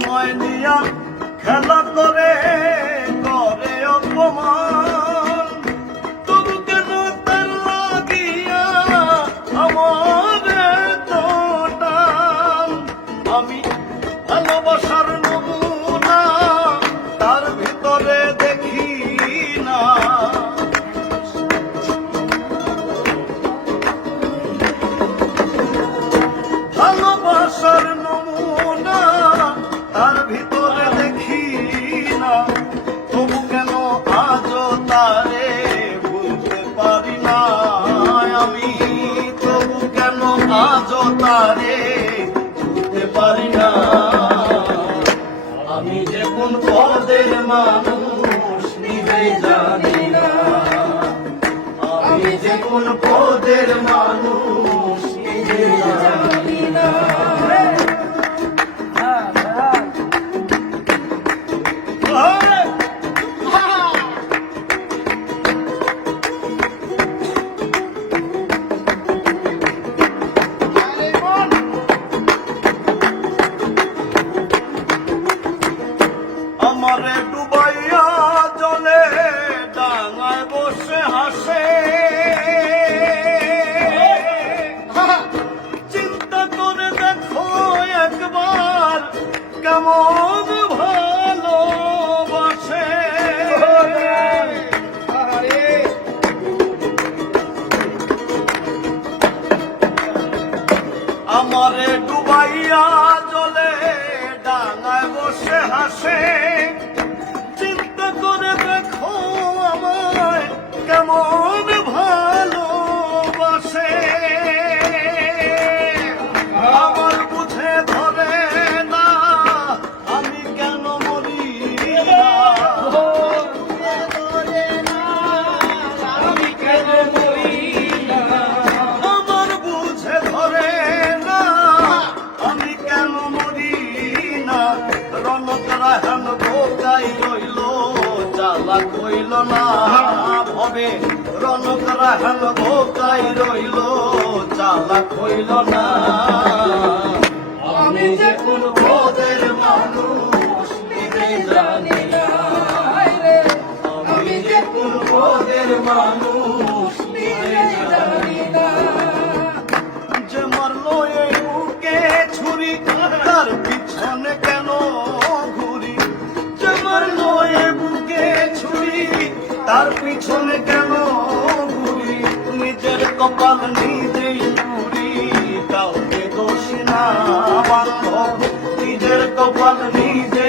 আমায় দিয়া খেলা করে করে অপমান। তবু কেন তার লাগিয়া আমার তোটা আমি পদের মানুষ নিজে জানি না। আমি যে কোন পদের মানুষ নিজে জানি আমারে ডুবাইয়া জলে ডাঙায় বসে হাসে। রনক রাহান ভোগাই রইল জ্বালা কইল না। ভবে রনক রাহান ভোগাই রইল জ্বালা কইল না আমি যে কোন পদের মানুষ জানি আমি যে কোন পদের মানুষ জানি যে এই বুকে ছুরি, তার পিছনে কেন তার পিছনে কেন ঘুরি? নিজের কপাল নিজেই ঘুরি কাউকে দোষ না বান্ধব নিজের কপাল ঘুরি